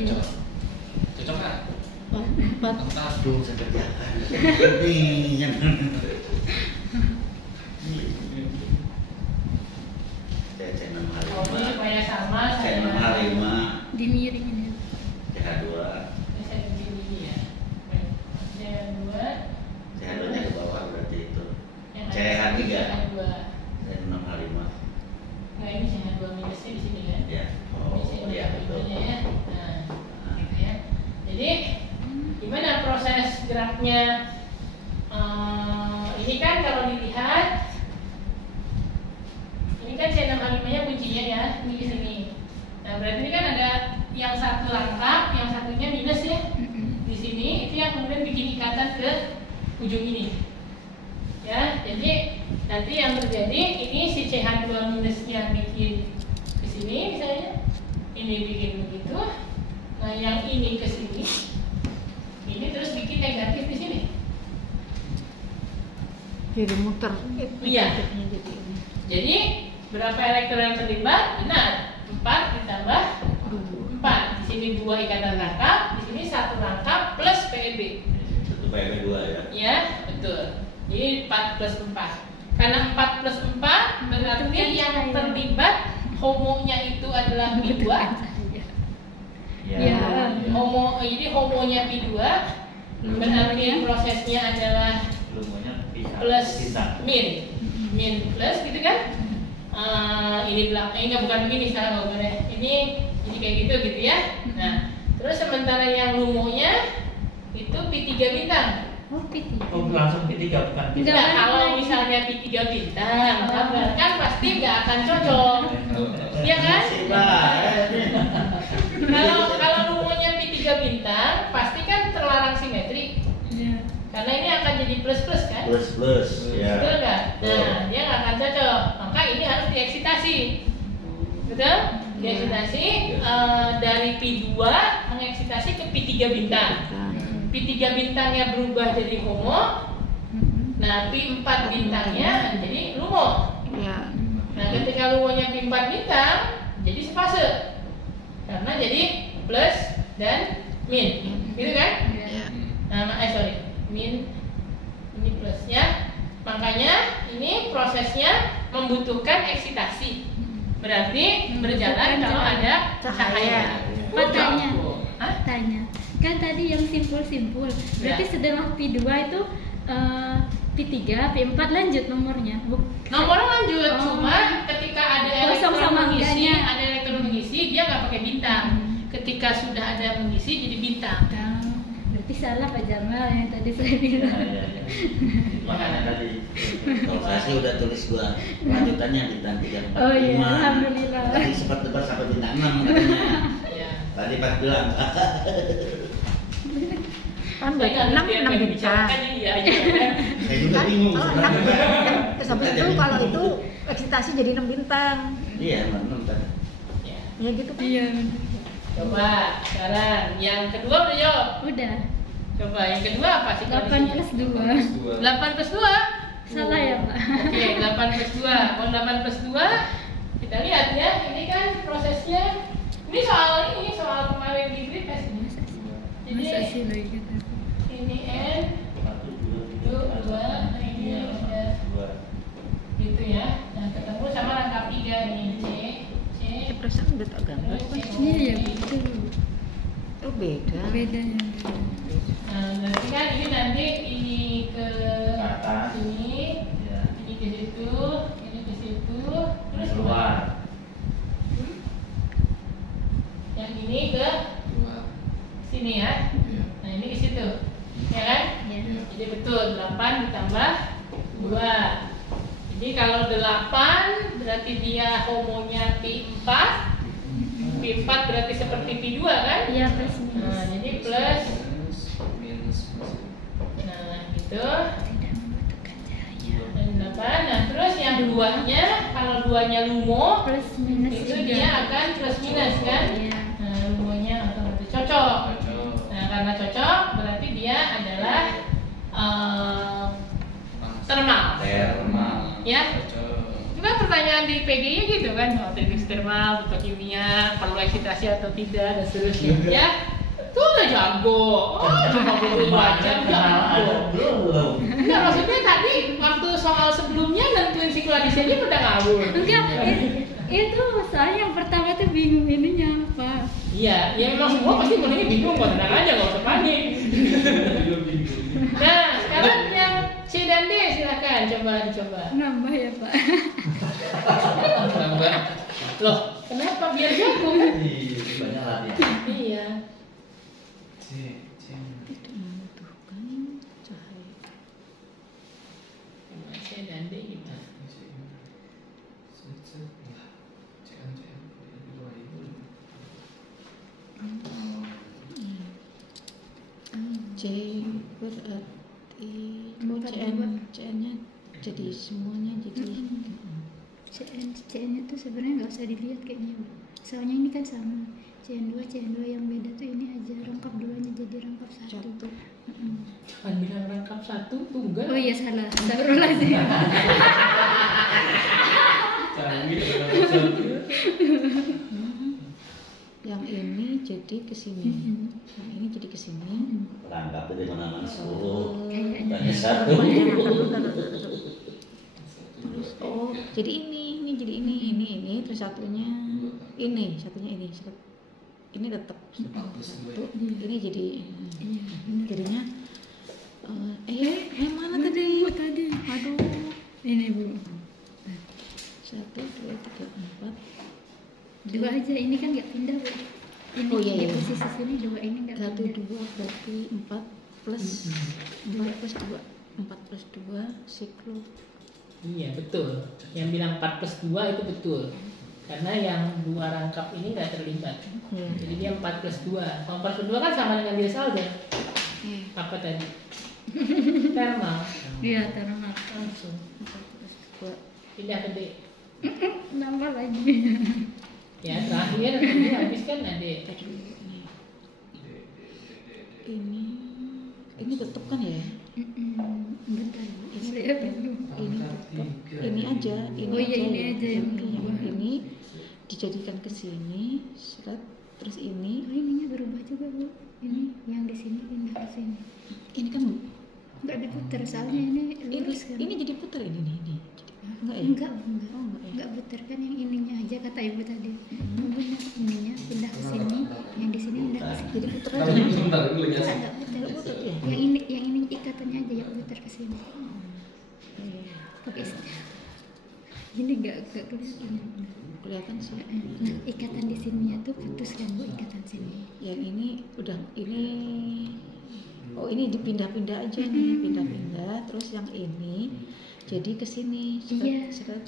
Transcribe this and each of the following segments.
Cocok. Cocok kan? 4. Aduh, saya kerjakan. Ini Oh, ini supaya sama C6H5 Dimiringin ya. CH2 saya begini ya. C2 CH2 nya ke bawah berarti itu yang CH3 CH2. C6H5 Nah, ini CH2 minusnya di sini kan? ya. Ini CH2 Iya betul. minusnya ya. Nah, gitu ya. Jadi gimana proses geraknya? Ini kan kalau dilihat, ini kan C6H5-nya kuncinya ya, ini di sini. Nah, berarti ini kan ada yang satu lengkap, yang satunya minus ya. Di sini itu yang kemudian bikin ikatan ke ujung ini. Ya, jadi nanti yang terjadi ini si CH2 minusnya bikin ke sini misalnya, ini bikin begitu. Nah, yang ini ke sini, ini terus bikin negatif di sini. Jadi muter. Iya. Jadi Jadi berapa elektron yang terlibat? Benar, 4 ditambah 4. Di sini 2 ikatan rangkap, di sini 1 rangkap plus PEB. Satu PB2 ya. Ya, betul. Jadi 4 plus 4. Karena 4 plus 4 berarti yang terlibat homonya itu adalah Pi2. Ya. Jadi homonya Pi2 berarti prosesnya adalah Lumonya bisa plus bintang. min plus gitu kan. Ini belakang, ini bukan begini salah boleh. Ini kayak gitu ya. Nah, terus sementara yang lumonya itu Pi3 bintang. Oh, P3. Oh, langsung P3 bukan P3. Enggak, kalau misalnya Pi3 bintang, kan pasti nggak akan cocok. Iya kan? Kalau lumonya Pi3 bintang, pasti kan terlarang simetri. Iya. Karena ini akan jadi plus-plus kan? Plus ya. Betul nggak? Nah, dia nggak akan cocok. Maka ini harus dieksitasi. Betul? Dieksitasi dari Pi2 mengeksitasi ke Pi3 bintang. Pi3 bintangnya berubah jadi homo. Nah, Pi4 bintangnya jadi lumo. Ya. Nah, ketika lumonya Pi4 bintang, jadi sepase. Karena jadi plus dan min. Gitu kan? Ya. Nah, min ini plus ya. Makanya ini prosesnya membutuhkan eksitasi. Berarti berjalan kalau ada cahaya. Matanya. Hah? Tanya. Kan tadi yang simpul-simpul. Berarti Ya. setelah P2 itu P3, P4 lanjut nomornya. Nomornya lanjut, Oh. cuma ketika ada Kosong elektron sama mengisi, enggaknya. ada elektron mengisi, dia nggak pakai bintang. Ketika sudah ada yang mengisi, jadi bintang. Berarti salah Pak Jamal yang tadi saya bilang. Makanya tadi kalau saya sih udah tulis gua lanjutannya bintang 3, 4, 5. Oh iya, alhamdulillah. Tadi sempat debat sampai bintang 6 katanya. Ya. Tadi Pak bilang. Kan Saya nggak ngerti apa yang bintang. dibicarakan, jadi ya aja. Kan? Saya juga bingung Kalau sebenarnya. 6, habis itu kalau itu eksitasi jadi 6 bintang. Iya, 6 tadi. Ya. Ya gitu kan. Iya. Coba sekarang yang kedua udah jawab. Udah. Coba yang kedua apa sih? 8 plus 2. 8 plus 2. Salah ya, Pak? Oke, 8 plus 2. Kalau 8 plus 2, kita lihat ya. Ini kan prosesnya. Ini soal kemarin di grid test ini. Masa sih Jadi lagi gitu. ini N, 2, ini ada gitu ya. Nah, ketemu sama rangkap 3 nih. C. Perasaan udah tak gambar. Iya ya, betul. Oh beda. Bedanya. Nah, berarti kan ini nanti ini ke atas. sini, Ya. ini ke situ, ini ke situ, terus Keluar. yang ini ke sini ya. Nah, ini ke situ. Ya kan? Iya. Jadi betul 8 ditambah 2. Jadi kalau 8 berarti dia homonya Pi4. Pi4 berarti seperti Pi2 kan? Iya, plus minus. Nah, jadi plus. Nah, gitu. Tidak membutuhkan cahaya. Dan 8. Nah, terus yang duanya, kalau duanya lumo, Plus minus itu juga. dia akan plus minus kan? Iya. Nah, lumonya otomatis cocok. Nah, karena cocok berarti dia adalah thermal. Thermal. Ya. Juga pertanyaan di PG-nya gitu kan, teknik thermal, kimia, perlu eksitasi atau tidak dan seterusnya. Ya, itu udah jago. Cuma butuh baca jago. Belum. Enggak, maksudnya tadi waktu soal sebelumnya nentuin sikularisnya udah ngawur. Enggak, itu saya yang pertama tuh bingung ininya apa. Iya, ya memang semua pasti mulainya bingung, kok tenang aja, nggak usah panik. Nah, sekarang yang C dan D silakan dicoba. Nambah ya Pak. Nambah. Loh, kenapa biar jago kan? Banyak latihan. Iya. Tidak membutuhkan cahaya. C dan D gimana? C berarti CN-nya jadi semuanya jadi CN itu sebenarnya nggak usah dilihat kayaknya. Soalnya ini kan sama. CN2 yang beda tuh ini aja rangkap duanya jadi rangkap satu. Jangan bilang rangkap satu, tunggal. Oh iya salah. Astagfirullahaladzim. yang ini jadi ke sini. Yang ini jadi ke sini. Rangkap itu mana-mana 10. Kayaknya. Tanya satu. Terus jadi ini jadi ini terus satunya ini ini tetap satu ini jadi jadinya mana tadi aduh Ini Bu. 1 2 3 4 Dua aja, ini kan nggak pindah Bu. Ini Oh, iya, di iya. posisi sini dua ini nggak 1 pindah. 2 berarti 4 plus 2 plus 2 4 plus 2 siklo. Iya, betul. Yang bilang 4 plus 2 itu betul. Karena yang dua rangkap ini nggak terlibat. Iya. Jadi dia 4 plus 2. Kalau 4 plus 2 kan sama dengan Diels-Alder. Apa tadi? Thermal. Iya, termal. Langsung. 4 plus 2 Pindah ke D. Nambah lagi. Ya, terakhir ini habis kan ada D. tadi ini tetap kan ya? Bentar, Bu. Lihat dulu. Ini tetap ini aja ini Oh iya, aja ini ya. aja yang Ini berubah. ini dijadikan ke sini seret terus Oh, ini ininya berubah juga Bu. Ini yang di sini pindah ke sini. ini kan Nggak diputar soalnya ini lurus kan. ini jadi putar ini jadi enggak ya? Enggak. Oh, enggak ya? Enggak putar kan yang ininya aja kata Ibu tadi. Benar, ininya pindah ke sini, yang di sini pindah ke sini. Jadi putar aja. Enggak putar. putar, ya? Yang ini ikatannya aja yang putar ke sini. Pakai ini enggak kelihatan. Kelihatan sih. Nah, ikatan di sininya tuh putus kan Bu, ikatan sini. Yang ini udah ini oh ini dipindah-pindah aja nih, pindah-pindah terus yang ini jadi ke sini Iya. seret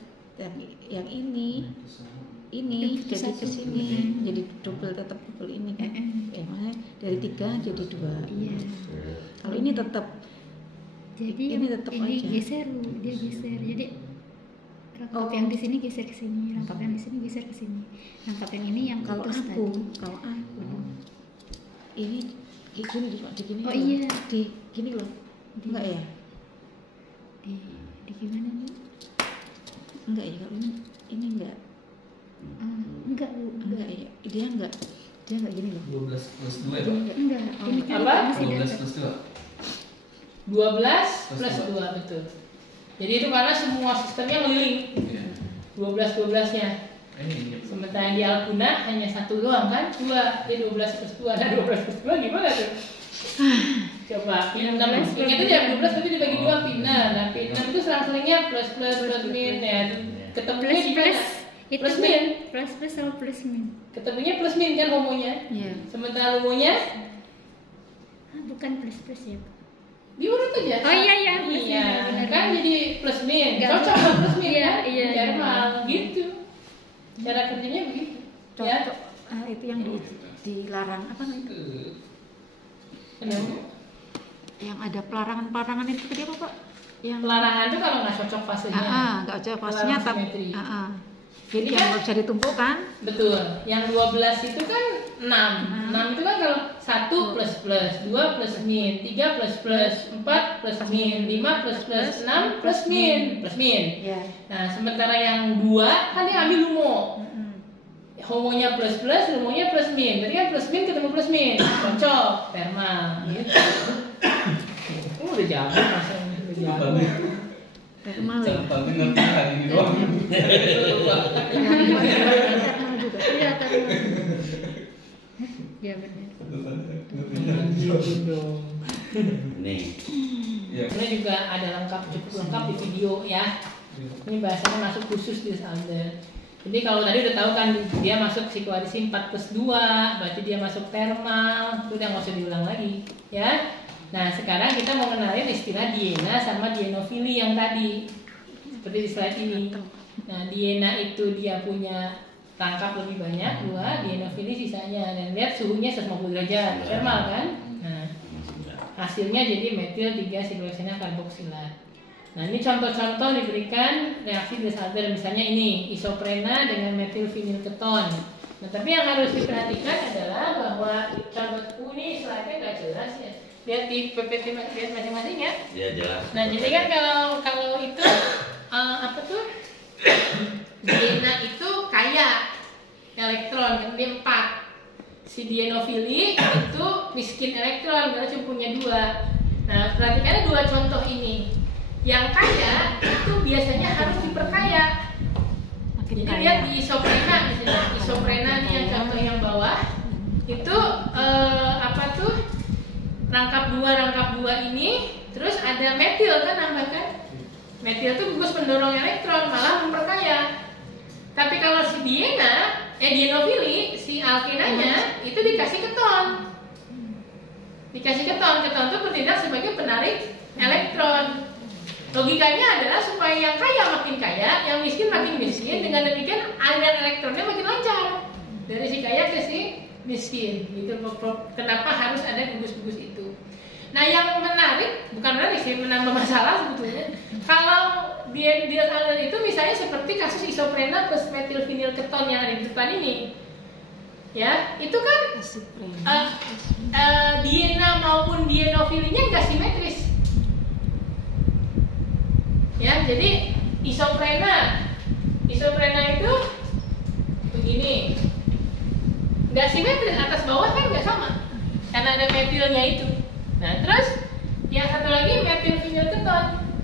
yang ini Yang putus jadi ke satu. sini jadi double tetap double ini kan maksudnya dari 3 jadi 2 Iya. kalau ini tetap Jadi Ini tetap ini aja. geser Bu, dia geser. Jadi rangkap yang di sini geser ke sini, rangkap yang di sini geser ke sini. Rangkap yang ini yang kalau putus aku tadi. ini kayak gini di gini Oh, loh. iya. Di gini loh enggak ya Di gimana Bu? enggak ya kalau ini enggak Enggak Bu, enggak ya dia enggak gini loh 12 plus 2 ya dia Pak? enggak Enggak, ini kan Apa? masih 12 datar. plus 2 12 plus Plus 2 betul. Jadi itu karena semua sistemnya ngeliling. Iya 12-12-nya. Ini Sementara yang di Alguna hanya satu doang kan? 2. Dia 12 plus 2. Nah 12 plus 2 gimana tuh? Coba P6 ingat aja 12 tapi dibagi 2 P6. Nah P6 itu selang-selingnya plus min ya. Ketemunya Plus di plus mana? itu Plus Bu, min. plus sama plus min. Ketemunya plus min kan homonya. iya Sementara lumonya Bukan plus ya Bu. diurut aja. Oh, iya, plus min, Iya, benar. kan jadi plus min. Nggak. Cocok sama plus min Iya, kan? iya, Jerman gitu. Cara kerjanya begitu. Ya. cocok itu yang dilarang apa namanya Kenapa? yang ada pelarangan itu tadi apa Pak yang Pelarangan itu kalau nggak cocok fasenya. nggak cocok fasenya Pelarangan tapi simetri. Jadi Ini yang kan- nggak bisa ditumpukkan. Betul. Yang 12 itu kan 6. 6 itu kan kalau 1 plus plus, 2 plus min, 3 plus plus, 4 plus min, 5 plus plus, 6 plus min, plus min. Ya. Nah, sementara yang 2 kan dia ambil lumo. Homonya plus plus, lumonya plus min. Berarti kan plus min ketemu plus min. Cocok, thermal gitu. Udah jago masalahnya, udah jago. Thermal ya. Tapi ngerti hari ini doang. Thermal juga. Iya karena. Iya benar. Nih. Iya. Ini juga ada cukup lengkap di video ya. Ini bahasanya masuk khusus di Alder. Jadi kalau tadi udah tahu kan dia masuk psikoadisi 4+2, berarti dia masuk thermal, itu udah nggak usah diulang lagi, ya. Nah sekarang kita mau kenalin istilah diena sama dienofili yang tadi, seperti di slide ini. Nah diena itu dia punya tangkap lebih banyak, 2, dienofili sisanya. Dan lihat suhunya 150 derajat, thermal kan. Nah hasilnya jadi metil 3 siklohexena karboksilat. Nah ini contoh-contoh diberikan reaksi Diels-Alder, misalnya ini isoprena dengan metilvinilketon. Nah tapi yang harus diperhatikan adalah bahwa contoh ini slide-nya nggak jelas ya. Lihat di PPT lihat masing-masing ya. Ya jelas. Nah jadi kan kalau itu apa tuh? Diena itu kaya elektron kan dia 4. Si dienofili itu miskin elektron karena cuma punya 2. Nah perhatikan 2 contoh ini. Yang kaya itu biasanya harus diperkaya. Makin Jadi kaya. lihat di isoprena misalnya, isoprena nih yang contoh yang bawah itu apa tuh rangkap 2 ini, terus ada metil kan nambahkan. Metil itu gugus pendorong elektron malah memperkaya. Tapi kalau si dienofili, si alkenanya itu dikasih keton. Dikasih keton itu bertindak sebagai penarik elektron. Logikanya adalah supaya yang kaya makin kaya, yang miskin makin miskin. Dengan demikian aliran elektronnya makin lancar dari si kaya ke si miskin. Gitu. Kenapa harus ada gugus-gugus itu? Nah, yang menarik bukan berarti sih menambah masalah sebetulnya. Kalau Diels-Alder itu misalnya seperti kasus isoprena plus metilvinilketon yang ada di depan ini, ya itu kan diena maupun dienofilinya nggak simetris. Ya, jadi isoprena itu begini, nggak simetris, atas bawah kan nggak sama, karena ada metilnya itu. Nah, terus yang satu lagi metilvinilketon.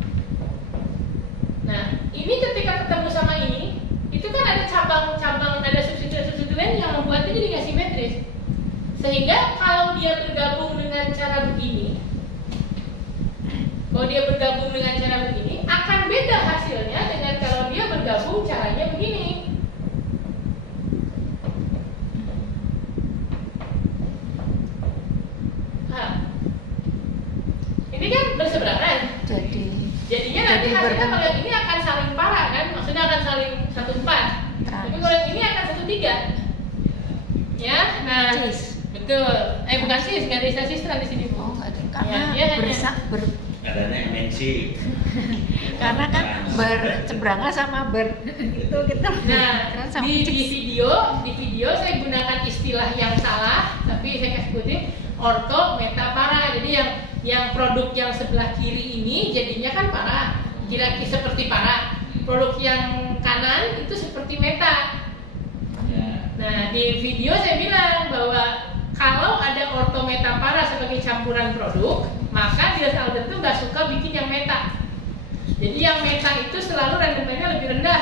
Nah, ini ketika ketemu sama ini, itu kan ada cabang-cabang, ada substituen lain yang membuatnya jadi nggak simetris. Sehingga kalau dia bergabung dengan cara begini, akan beda hasilnya dengan kalau dia bergabung caranya begini. Nah, ini kan berseberangan. Jadinya nanti hasilnya kalau yang ini akan saling parah kan, maksudnya akan saling 1,4. Tapi kalau yang ini akan 1,3. Ya, nah, betul. Bukan sis, nggak ada sistran di sini. Oh, nggak ada. Karena Ya, dia hanya- Adanya MNC. karena kan berseberangan sama itu kita. Nah, sama di video saya gunakan istilah yang salah, tapi saya kasih kutip orto meta para. Jadi yang produk yang sebelah kiri ini jadinya kan para, kira-kira seperti para. Produk yang kanan itu seperti meta. Nah, di video saya bilang bahwa kalau ada orto meta para sebagai campuran produk, maka Diels-Alder itu nggak suka bikin yang meta. Jadi yang meta itu selalu randomennya lebih rendah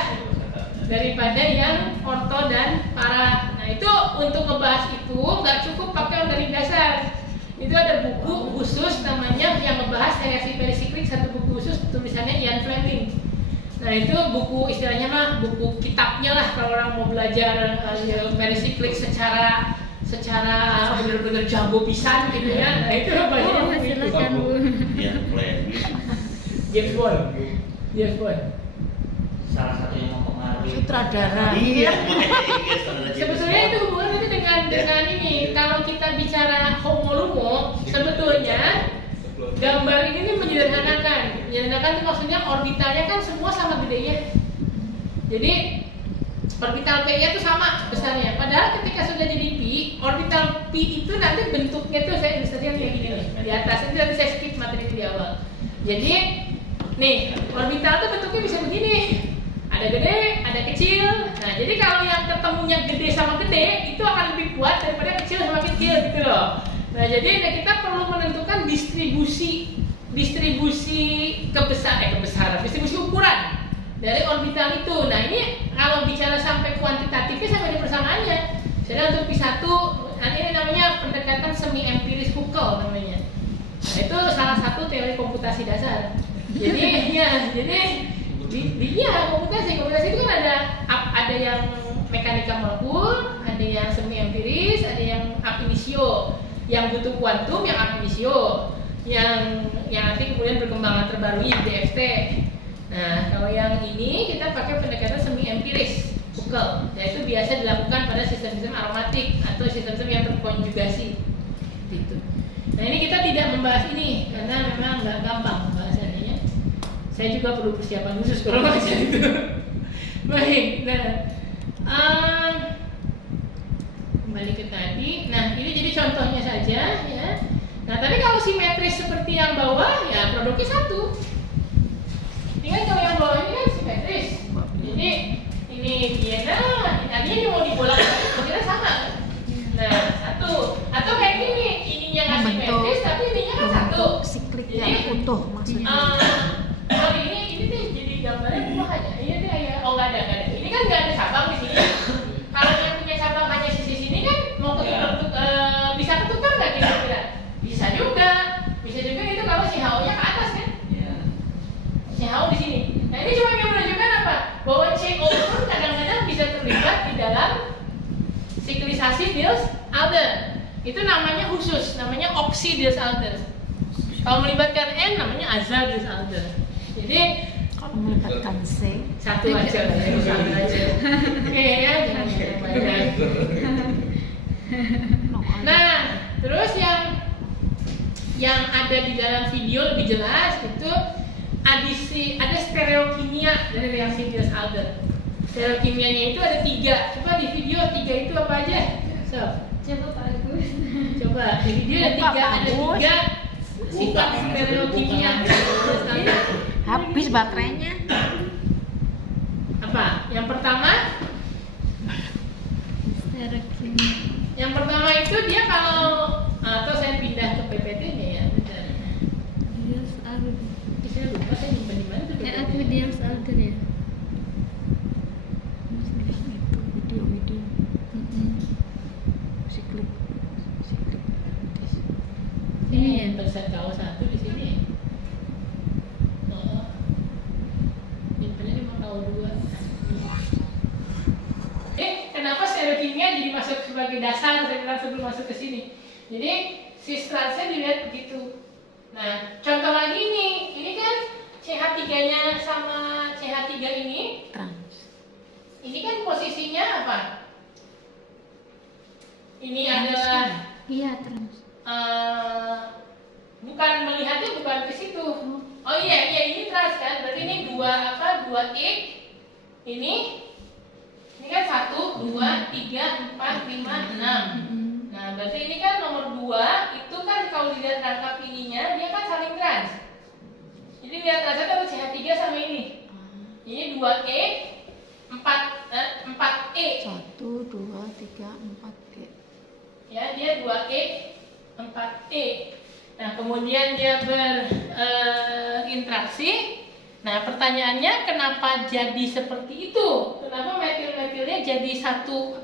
daripada yang orto dan para. Nah itu untuk ngebahas itu nggak cukup pakai organik dasar. Itu ada buku khusus namanya yang ngebahas reaksi perisiklik, satu buku khusus tulisannya Ian Fleming. Nah itu buku istilahnya mah buku kitabnya lah kalau orang mau belajar perisiklik secara benar-benar jago pisan gitu ya. Nah itu bacanya begitu. silakan Bu. Ya, Fleming. James Bond. Salah satu yang mempengaruhi Sutradara. Iya. Sebetulnya itu hubungannya itu dengan ini. Kalau kita bicara homolumo, sebetulnya gambar ini menyederhanakan. Menyederhanakan itu maksudnya orbitalnya kan semua sama gedenya. Jadi orbital P-nya tuh sama besarnya. Padahal ketika sudah jadi P, orbital P itu nanti bentuknya tuh saya ilustrasikan kayak gini nih. Di atas itu nanti saya skip materi itu di awal. Jadi, nih orbital tuh bentuknya bisa begini. Ada gede, ada kecil. Nah, jadi kalau yang ketemunya gede sama gede itu akan lebih kuat daripada kecil sama kecil gitu loh. Nah, jadi kita perlu menentukan distribusi kebesaran, distribusi ukuran dari orbital itu. Nah, ini kalau bicara sampai kuantitatifnya sampai ada persamaannya. Misalnya untuk P1, ini namanya pendekatan semi empiris Huckel namanya. Nah, itu salah satu teori komputasi dasar. Jadi komputasi itu kan ada yang mekanika molekul, ada yang semi empiris, ada yang ab initio, yang butuh kuantum, yang ab initio, yang nanti kemudian berkembangan terbarunya DFT. Nah, kalau yang ini kita pakai pendekatan semi empiris Huckel, yaitu biasa dilakukan pada sistem-sistem aromatik atau sistem-sistem yang terkonjugasi gitu. Nah, ini kita tidak membahas ini karena memang nggak gampang bahasannya. Saya juga perlu persiapan khusus kalau baca itu. Baik, kembali ke tadi. Nah, ini jadi contohnya saja ya. Nah, tapi kalau simetris seperti yang bawah ya produknya satu. Ini kan kalau yang bawah ini kan simetris. Jadi ini Vienna, ini mau dibolak kira sama. Nah, satu. Atau kayak gini, ininya nggak simetris tapi ininya kan satu. Siklik Jadi, yang utuh maksudnya. kalau ini tuh jadi gambarnya buah aja. Ini tuh kayak nggak ada. Ini kan nggak ada cabang di sini. Kalau yang punya cabang hanya sisi sini kan mau bisa ketukar nggak kira-kira? Bisa juga itu kalau si HO-nya ke atas kan? Si HO di sini. Nah, ini cuma yang menunjukkan apa? Bahwa CO pun kadang-kadang bisa terlibat di dalam siklisasi Diels-Alder. Itu namanya khusus, namanya oksi Diels-Alder. Kalau melibatkan N namanya azar Diels-Alder. Jadi Kalau melibatkan C, satu aja lah, satu aja. Oke ya, jangan banyak. Nah, terus yang ada di dalam video lebih jelas itu ada stereokimia dari reaksi Diels-Alder. Stereokimianya itu ada 3. Coba di video 3 itu apa aja? Coba Pak Agus. Coba di video ada 3 sifat stereokimia Diels-Alder. habis baterainya. Apa? Yang pertama? Stereokimia. Yang pertama itu dia kalau atau saya pindah ke PPT-nya ya, bentar. Diels-Alder. Saya lupa saya nyimpan di mana tuh PPT. Aku Diels-Alder ya. Itu video. Siklik. Ini ya. Persen KO 1 di sini. Oh. Nyimpannya cuma KO 2. Kenapa stereokimia jadi masuk sebagai dasar saya bilang sebelum masuk ke sini. Jadi sistransnya dilihat begitu. Nah, contoh lagi nih, ini kan CH3-nya sama CH3 ini. Trans. Ini kan posisinya apa? Ini adalah Iya, trans. bukan melihatnya bukan ke situ. Oh iya ini trans kan. Berarti ini 2E. Ini kan 1, 2, 3, 4, 5, 6. Nah, berarti ini kan nomor 2 itu kan kalau dilihat rangkap ininya dia kan saling trans. Jadi lihat transnya ada CH3 sama ini. Ini 2E, 4E. 1, 2, 3, 4 E. Ya, dia 2E, 4E. Nah, kemudian dia berinteraksi. Nah, pertanyaannya kenapa jadi seperti itu? Kenapa metil-metilnya jadi satu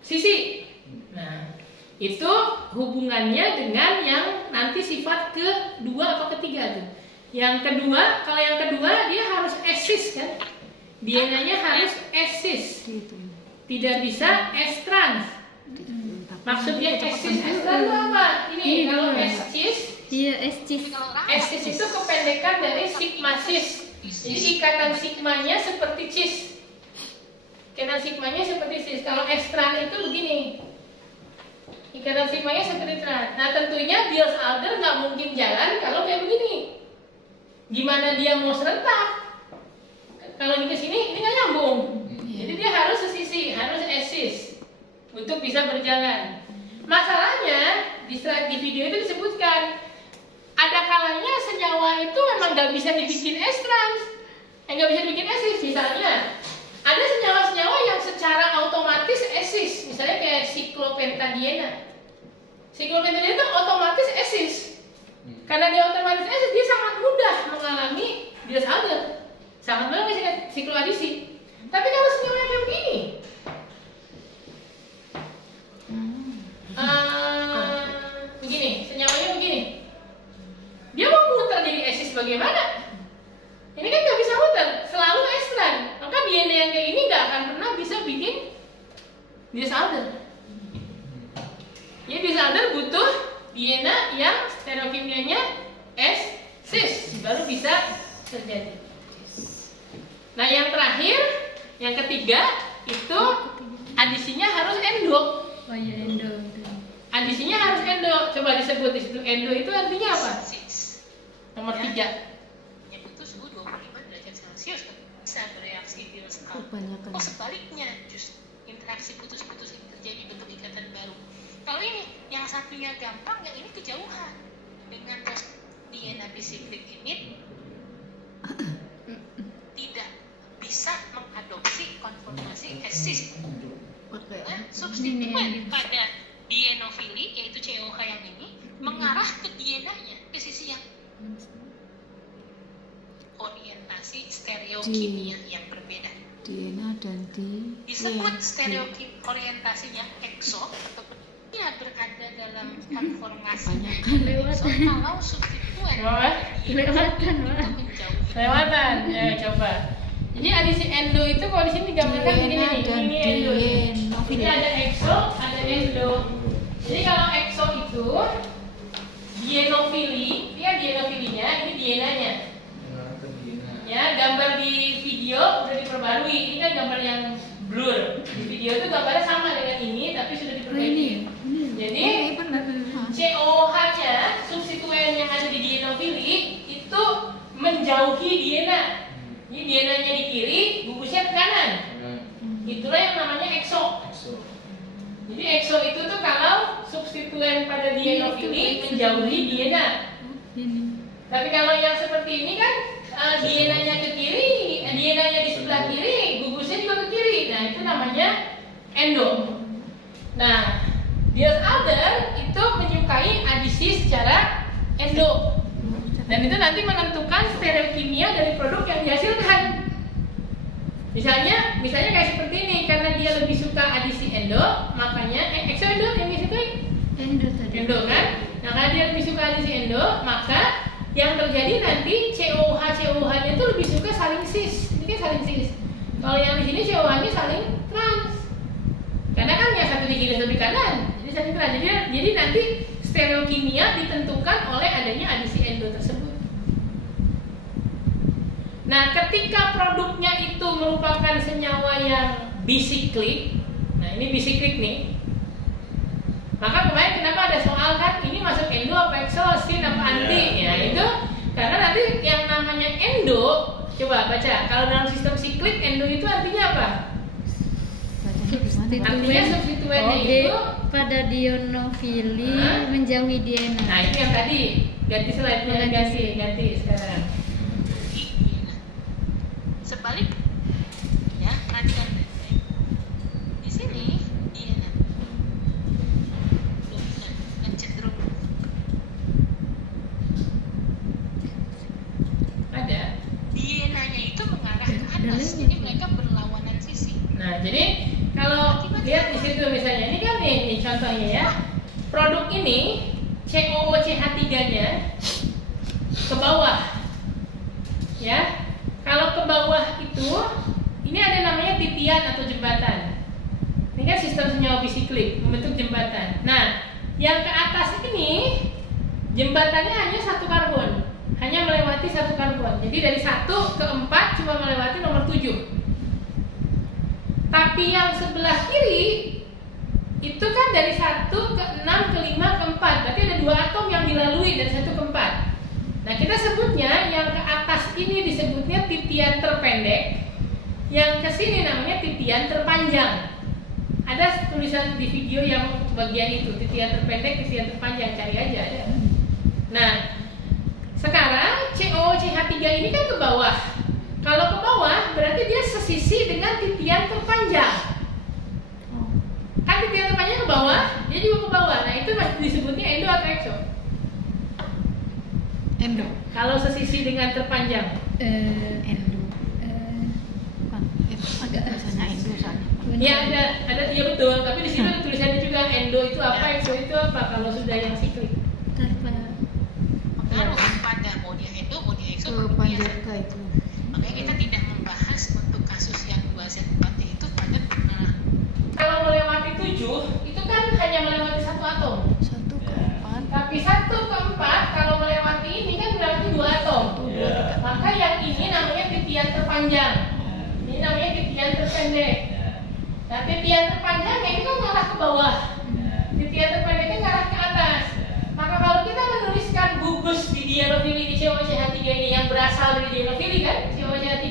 sisi? Nah, itu hubungannya dengan yang nanti sifat kedua atau ketiga tuh. Yang kedua, kalau yang kedua dia harus esis kan? DNA-nya harus esis. Tidak bisa S-trans. Maksudnya S-cis S-trans itu apa? Ini kalau S-cis. Iya, S-cis. S-cis itu kependekan dari sigma cis. Jadi ikatan sigmanya seperti cis. Ikatan sigmanya seperti cis. Kalau S-trans itu begini. Ikatan sigmanya seperti trans. Nah, tentunya Diels-Alder nggak mungkin jalan kalau kayak begini. Gimana dia mau serentak? Kalau ini ke sini, ini nggak nyambung. Jadi dia harus sesisi, harus eksis untuk bisa berjalan. Masalahnya di video itu disebutkan ada kalanya senyawa itu memang nggak bisa dibikin S-trans, nggak bisa dibikin eksis. Misalnya ada senyawa-senyawa yang secara otomatis eksis, misalnya kayak siklopentadiena. Siklopentadiena itu otomatis eksis. Karena dia otomatis eksis, dia sangat mudah mengalami Diels-Alder, sangat mudah mengalami sikloadisi. Tapi kalau senyawa kayak begini, begini, senyawanya begini, dia mau muter jadi eksis bagaimana? Ini kan nggak bisa muter, selalu S-trans. Maka DNA yang kayak ini nggak akan pernah bisa bikin Diels-Alder. Jadi Diels-Alder butuh DNA yang stereokimianya S-cis baru bisa terjadi. Nah yang terakhir, yang ketiga itu adisinya harus endo. Oh iya, endo. Adisinya harus endo. Coba disebut di situ endo itu artinya apa? Nomor 3. Yang butuh suhu 25 derajat Celcius bisa bereaksi Diels-Alder. Kebanyakan. Oh sebaliknya, justru interaksi putus-putus ini terjadi bentuk ikatan baru. Kalau ini yang satunya gampang, yang ini kejauhan. Dengan tes DNA bisiklik ini tidak bisa mengadopsi konformasi eksis. Nah, substituen pada dienofili yaitu COH yang ini mengarah ke DNA-nya ke sisi yang orientasi stereokimia yang berbeda. DNA dan Disebut stereokimia orientasinya exo atau dia berada dalam konformasi exo kalau substituen Kelewatan, Pak. Kelewatan. Ya coba. Jadi adisi endo itu kalau di sini digambarkan begini nih. Ini endo. Ini ada exo, ada endo. Jadi kalau exo itu dienofili, dia dienofilinya, ini DNA-nya. Ya, gambar di video udah diperbarui. Ini kan gambar yang blur. Di video itu gambarnya sama dengan ini, tapi sudah diperbaiki. Jadi COH-nya, substituen yang ada di dienofili itu menjauhi DNA. Ini DNA-nya di kiri, gugusnya ke kanan. Itulah yang namanya exo. Jadi exo itu tuh kalau substituen pada dienofili menjauhi DNA. Tapi kalau yang seperti ini kan DNA-nya ke kiri, DNA-nya di sebelah kiri, gugusnya juga ke kiri. Nah, itu namanya endo. Nah, Diels-Alder itu menyukai adisi secara endo. Dan itu nanti menentukan stereokimia dari produk yang dihasilkan. Misalnya kayak seperti ini, karena dia lebih suka adisi endo, makanya exo-endo yang disukai endo kan? Nah, karena dia lebih suka adisi endo, maka yang terjadi nanti COH-nya itu lebih suka saling cis. Ini kan saling cis. Kalau yang di sini COH-nya saling trans. Karena kan yang satu di kiri satu di kanan, jadi saling trans. Jadi nanti stereokimia ditentukan oleh adanya adisi endo tersebut. Nah, ketika produknya itu merupakan senyawa yang bisiklik, nah ini bisiklik nih, maka kemarin kenapa ada soal kan, ini masuk endo apa exo, sin apa anti? Ya itu karena nanti yang namanya endo, coba baca, kalau dalam sistem siklik endo itu artinya apa? Artinya substituennya itu pada dienofili menjauhi DNA. Nah itu yang tadi, ganti slide-nya, ganti sekarang. Sebalik, ya perhatikan di sini DNA dominan dan cenderung Ada. DNA-nya itu mengarah ke atas, jadi mereka berlawanan sisi. Nah jadi kalau lihat di situ misalnya, ini kan nih contohnya ya, produk ini COOCH3-nya ke bawah, ya. Kalau ke bawah itu, ini ada namanya titian atau jembatan. Ini kan sistem senyawa bisiklik membentuk jembatan. Nah, yang ke atas ini jembatannya hanya satu karbon, hanya melewati satu karbon. Jadi dari 1 ke 4 cuma melewati nomor 7. Tapi yang sebelah kiri itu kan dari 1 ke 6 ke 5 ke 4. Berarti ada 2 atom yang dilalui dari 1 ke 4. Nah, kita sebutnya yang ke atas ini disebutnya titian terpendek. Yang kesini namanya titian terpanjang. Ada tulisan di video yang bagian itu, titian terpendek, titian terpanjang, cari aja ada. Nah, sekarang COCH3 ini kan ke bawah. Kalau ke bawah berarti dia sesisi dengan titian terpanjang. Kan titian terpanjang ke bawah, dia juga ke bawah. Nah, itu masih disebutnya endo atau exo? Endo. Kalau sesisi dengan terpanjang. Endo. Bukan. Agak Biasanya endo soalnya. Ya ada iya betul, tapi di sini ada tulisannya juga endo itu apa, exo itu apa kalau sudah yang siklik. Pengaruh pada mau dia endo, mau dia exo, Ke Panjaka itu. makanya kita tidak membahas untuk kasus yang 2Z4D itu pada Kalau melewati 7 itu kan hanya melewati satu atom. 1 ke 4. Tapi 1 ke 4 kalau melewati ini kan berarti 2 atom. Ya. Maka yang ini namanya titian terpanjang. Ini namanya titian terpendek. Nah, titian terpanjang ini kan ngarah ke bawah. Titian terpendeknya ngarah ke atas. Maka kalau kita menuliskan gugus di dienofili di COCH3 ini yang berasal dari dienofili kan, COCH3,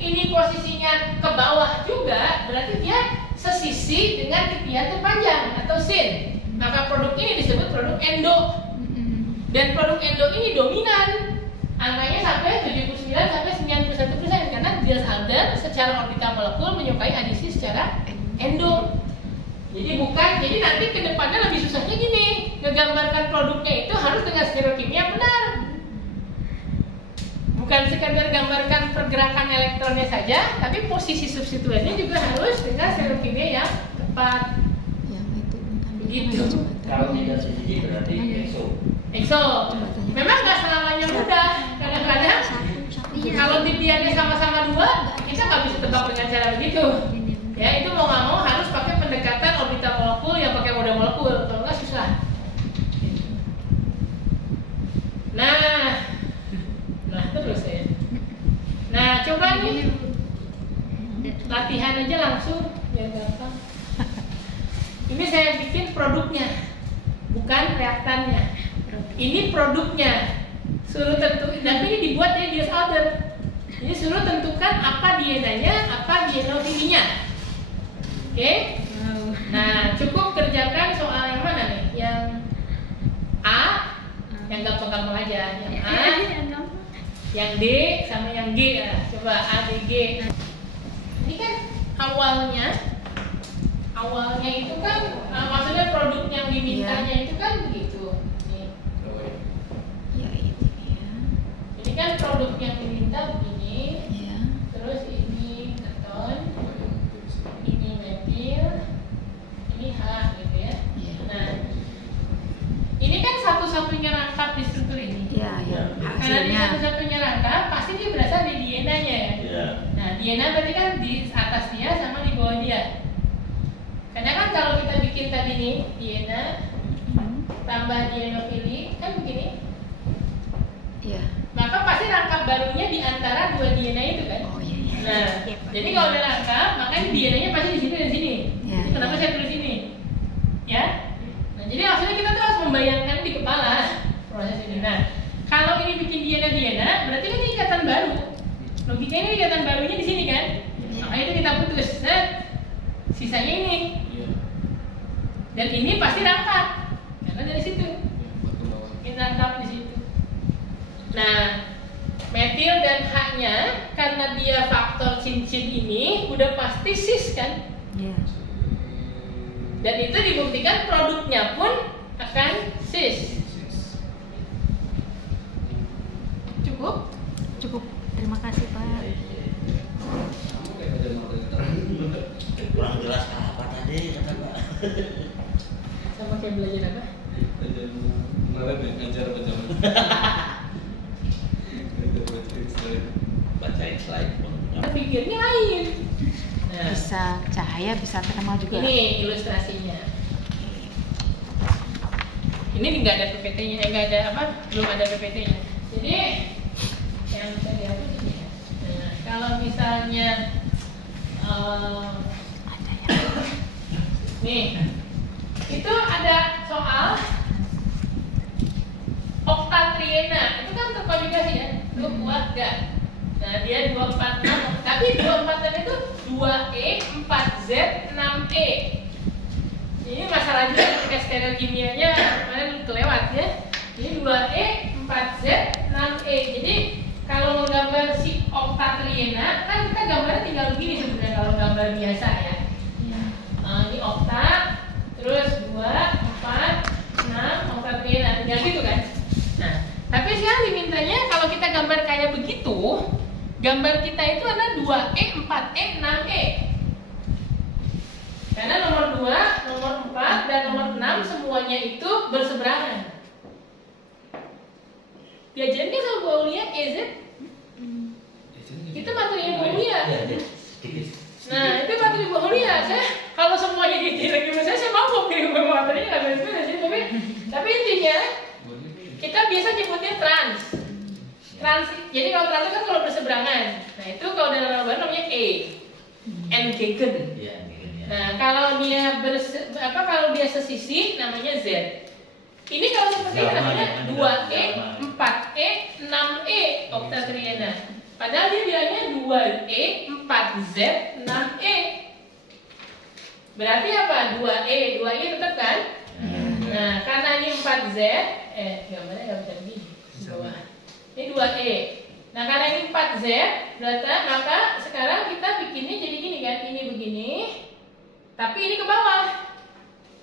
ini posisinya ke bawah juga, berarti dia sesisi dengan titian terpanjang atau sin. Maka produk ini disebut produk endo. Dan produk endo ini dominan. Angkanya sampai 79 sampai 91% karena Diels-Alder secara orbital molekul menyukai adisi secara endo. Jadi nanti ke depannya lebih susahnya gini, ngegambarkan produknya itu harus dengan stereokimia benar. Bukan sekadar gambarkan pergerakan elektronnya saja, tapi posisi substituennya juga harus dengan stereokimia yang tepat. Yang itu kan Begitu. Kalau tidak sesisi berarti exo. Exo, memang nggak selamanya mudah. Kadang-kadang kalau titiannya sama-sama 2, kita nggak bisa tebak dengan cara begitu. Ya, itu mau nggak mau harus pakai pendekatan orbital molekul yang pakai model molekul, kalau nggak susah. Nah terus ya. Nah, coba nih latihan aja langsung, biar gampang. Ini saya bikin produknya, bukan reaktannya. Ini produknya. Suruh tentuin, tapi ini dibuat ya Diels-Alder. Ini suruh tentukan apa dienanya, apa dienofilinya. Oke? Nah, cukup kerjakan soal yang mana nih? Yang A, yang gampang-gampang aja. Yang A, yang D, sama yang G ya. Coba A, D, G. Ini kan awalnya itu kan, maksudnya produk yang dimintanya itu kan begitu. Nih. Ya ini ya. Ini kan produk yang diminta begini. Ya. Terus ini keton, ini metil, ini H gitu ya. Iya. Nah, ini kan satu-satunya rangkap di struktur ini. Ya, ya. Karena di Hasilnya. satu-satunya rangkap, pasti dia berasal dari dienanya ya. Ya. Nah, diena berarti kan di atas dia sama di bawah dia. Karena kan kalau kita bikin tadi nih, diena tambah dienofili, kan begini. Ya. Maka pasti rangkap barunya di antara dua diena itu kan. Oh iya iya. Nah, jadi kalau ada rangkap, makanya dienanya pasti di sini dan sini. Ya, Jadi kenapa ya. saya tulis ini? Ya. Nah, jadi maksudnya kita tuh harus membayangkan di kepala proses ini. Nah, kalau ini bikin diena, berarti kan ini ikatan baru. Logikanya ini ikatan barunya di sini kan. Makanya itu kita putus. Nah, sisanya ini. Dan ini pasti rangkap. Karena dari situ. Ini rangkap di situ. Nah, metil dan H-nya karena dia faktor cincin ini udah pasti cis kan? Ya. Dan itu dibuktikan produknya pun akan cis. Cukup? Cukup. Terima kasih Pak. Kurang jelas apa tadi kata Pak? Sama kayak belajar apa? Kemarin ngajar baca Bacain slide. Pikirnya lain. Nah, Bisa cahaya, bisa thermal juga. ini ilustrasinya. Ini nggak ada PPT-nya, nggak ada apa? Belum ada PPT-nya. Jadi yang bisa dihapus ini ya. Nah, kalau misalnya Ada ya. nih, itu ada soal oktatriena, itu kan terkonjugasi ya, lu kuat gak? Nah, dia 246. Tapi 246 itu 2E, 4Z, 6E. Ini masalahnya ketika stereo kimianya kemarin kelewat ya. Ini 2E, 4Z, 6E. Jadi kalau menggambar si oktatriena kan kita gambarnya tinggal begini sebenarnya kalau gambar biasa ya. Nah, ini oktat, terus 2, 4, 6, oktatriena, tinggal gitu kan. Nah, tapi sekarang dimintanya kalau kita gambar kayak begitu, gambar kita itu ada 2E, 4E, 6E. Karena nomor 2, nomor 4, dan nomor 6 semuanya itu berseberangan. Diajarin kan sama Bu Aulia EZ? Itu materi Bu Aulia. Nah, itu materi Bu Aulia. Saya kalau semuanya dikirim ke saya mau kirim materinya nggak beres-beres sih. Tapi intinya kita biasa nyebutnya trans. Jadi kalau trans itu kan kalau berseberangan. Nah, itu kalau dalam gambar namanya E. Entgegen. Nah, kalau dia kalau dia sesisi namanya Z. Ini kalau seperti ini namanya 2E, 4E, 6E oktatriena. Padahal dia bilangnya 2E, 4Z, 6E. Berarti apa? 2E, 2E tetap kan? Nah, karena ini 4Z, gambarnya nggak bisa begini. Ini 2E. Nah, karena ini 4Z, maka sekarang kita bikinnya jadi gini kan? Ini begini, tapi ini ke bawah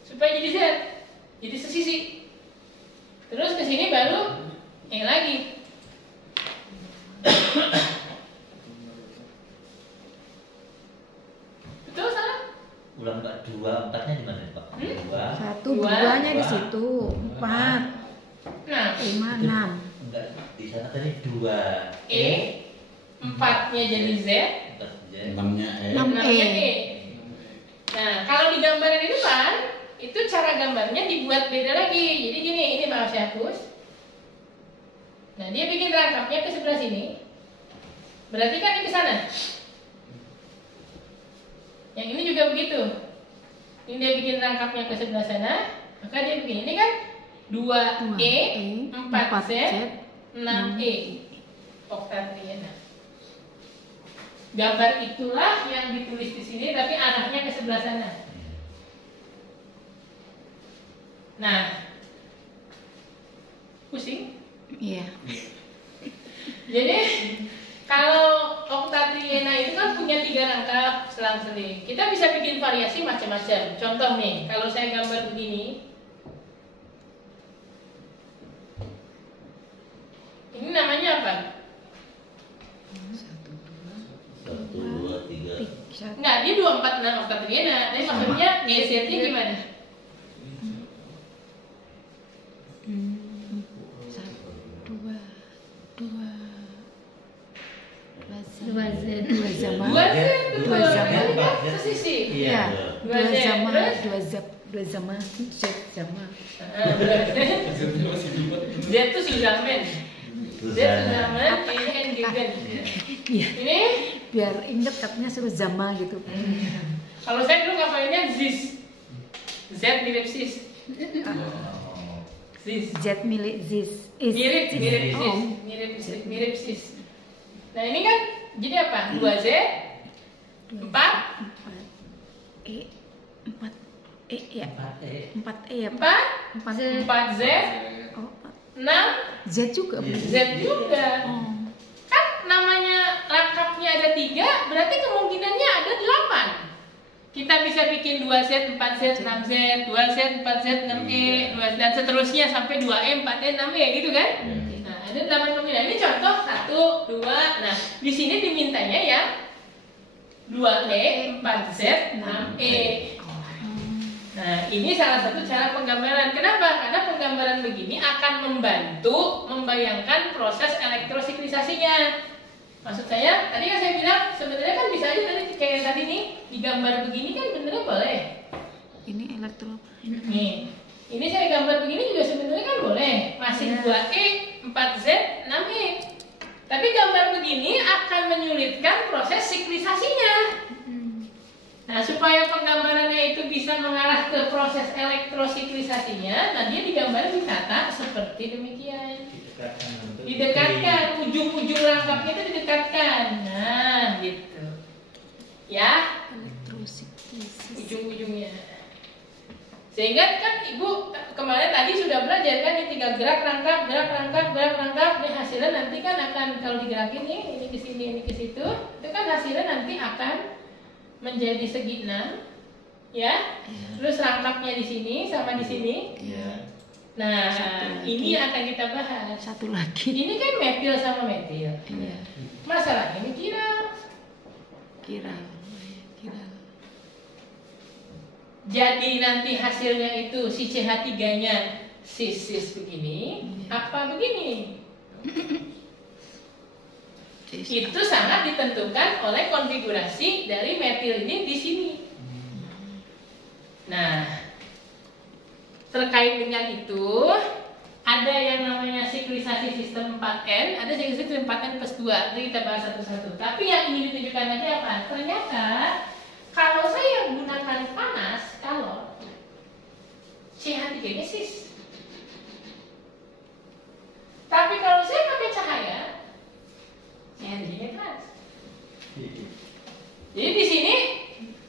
supaya jadi Z, jadi sesisi. Terus ke sini baru yang lagi. Betul salah? Ulang Pak, 2, 4-nya di mana Pak? 2. 1, 2-nya di situ. 4, Nah, 5, 6. Enggak, di sana tadi 2 E, 4-nya jadi Z, 6-nya E. 6E. E. Nah, kalau di gambar di depan, itu cara gambarnya dibuat beda lagi. Jadi gini, ini maaf saya hapus. Nah, dia bikin rangkapnya ke sebelah sini. Berarti kan ini ke sana. Yang ini juga begitu. Ini dia bikin rangkapnya ke sebelah sana, maka dia begini. Ini kan 2E, 4Z, 6E. Oktatriena. Gambar itulah yang ditulis di sini, tapi arahnya ke sebelah sana. Nah, pusing? Iya. Jadi kalau oktatriena itu kan punya 3 rangkap selang-seling. Kita bisa bikin variasi macam-macam. Contoh nih, kalau saya gambar begini, ini namanya apa? 1, 2, 3. Enggak, dia 246 oktatriena. Tapi maksudnya gesernya gimana? 2 zaman. 2Z, 2 zaman. Ini kan sesisi. Iya. 2 Z, 2 zaman. Z zaman. Hasilnya masih 2. Z itu Zusammen. Z Zusammen, ini Entgegen. Iya. Ini Biar inget katanya suruh zaman gitu. kalau saya dulu ngapainnya Zis. Z mirip Sis. Zis. Z milik Zis. Mirip Sis. Oh. Mirip Sis. Nah, ini kan jadi apa? 2Z, 4, 4E, 4E ya. 4E ya. 4, 4Z, Oh, 6, Z juga. Z juga. Oh. Kan namanya rangkapnya ada 3, berarti kemungkinannya ada 8. Kita bisa bikin 2Z, 4Z, 6Z, 2Z, 4Z, 6E, 2, dan seterusnya sampai 2E, 4E, 6E gitu kan? Nah, ada 8 kemungkinan. Ini contoh 1, 2. Nah, di sini dimintanya ya 2E, 4Z, 6E. Nah, ini salah satu cara penggambaran. Kenapa? Karena penggambaran begini akan membantu membayangkan proses elektrosiklisasinya. Maksud saya, tadi kan saya bilang sebenarnya kan bisa aja tadi kayak yang tadi nih digambar begini kan benernya boleh. Ini elektro. Nih, ini saya gambar begini juga sebenarnya kan boleh. Masih 2E, 4Z, 6E. Tapi gambar begini akan menyulitkan proses siklisasinya. Nah, Nah, supaya penggambarannya itu bisa mengarah ke proses elektrosiklisasinya, nah dia digambar ditata seperti demikian. Didekatkan, ujung-ujung rangkapnya itu didekatkan. Nah, gitu. Ya, ujung-ujungnya. Sehingga kan Ibu kemarin tadi sudah belajar kan, ini 3 gerak rangkap, gerak rangkap, gerak rangkap. Ini hasilnya nanti kan akan kalau digerakin nih, ini ke sini, ini ke situ. Itu kan hasilnya nanti akan menjadi segi 6, ya. Terus rangkapnya di sini sama di sini. Nah, ini yang akan kita bahas. Satu lagi. Ini kan metil sama metil. Iya. Masalahnya ini kiral. Kiral. Jadi nanti hasilnya itu si CH3-nya cis begini, apa begini? Itu sangat ditentukan oleh konfigurasi dari metil ini di sini. Nah, terkait dengan itu ada yang namanya siklisasi sistem 4N, ada siklisasi sistem 4N plus 2. Jadi kita bahas satu-satu. Tapi yang ingin ditunjukkan lagi apa? Ternyata kalau saya gunakan panas, kalau CH3 nya cis. Tapi kalau saya pakai cahaya, CH3 nya trans. Jadi di sini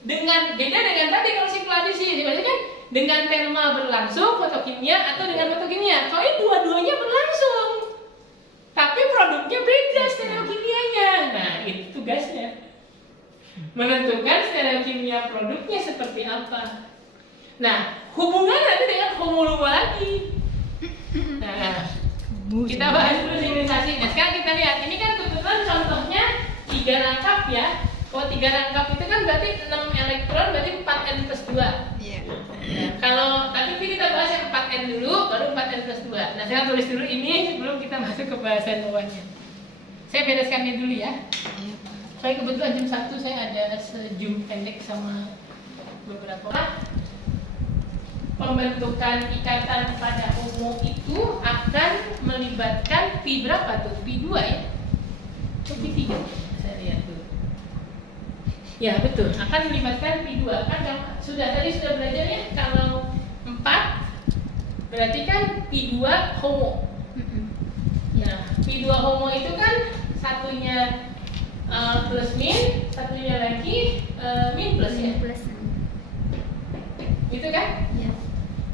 dengan beda dengan tadi kalau sikladisi, maksudnya kan dengan thermal berlangsung fotokimia atau dengan fotokimia. Kalau ini dua-duanya berlangsung, tapi produknya beda stereokimianya. Nah, itu tugasnya. Menentukan stereokimia produknya seperti apa. Nah, hubungan nanti dengan homologa lagi. Nah, kita bahas dulu siklisasi. Nah, sekarang kita lihat. Ini kan kebetulan contohnya 3 rangkap ya. Kalau 3 rangkap itu kan berarti 6 elektron, berarti 4N plus 2. Iya. Nah, kalau tapi kita bahas yang 4N dulu, baru 4N plus 2. Nah, saya tulis dulu ini sebelum kita masuk ke bahasan bawahnya. Saya bereskan ini dulu ya. Saya kebetulan jam 1 saya ada se-zoom pendek sama beberapa orang. Pembentukan ikatan pada homo itu akan melibatkan pi berapa tuh? Pi 2 ya? Atau pi 3? Saya lihat dulu. Ya betul, akan melibatkan pi 2. Kan tadi sudah belajar ya, kalau 4 berarti kan pi 2 homo. Ya, pi 2 homo itu kan satunya plus min, satunya lagi min plus ya. Plus. Gitu kan? Ya.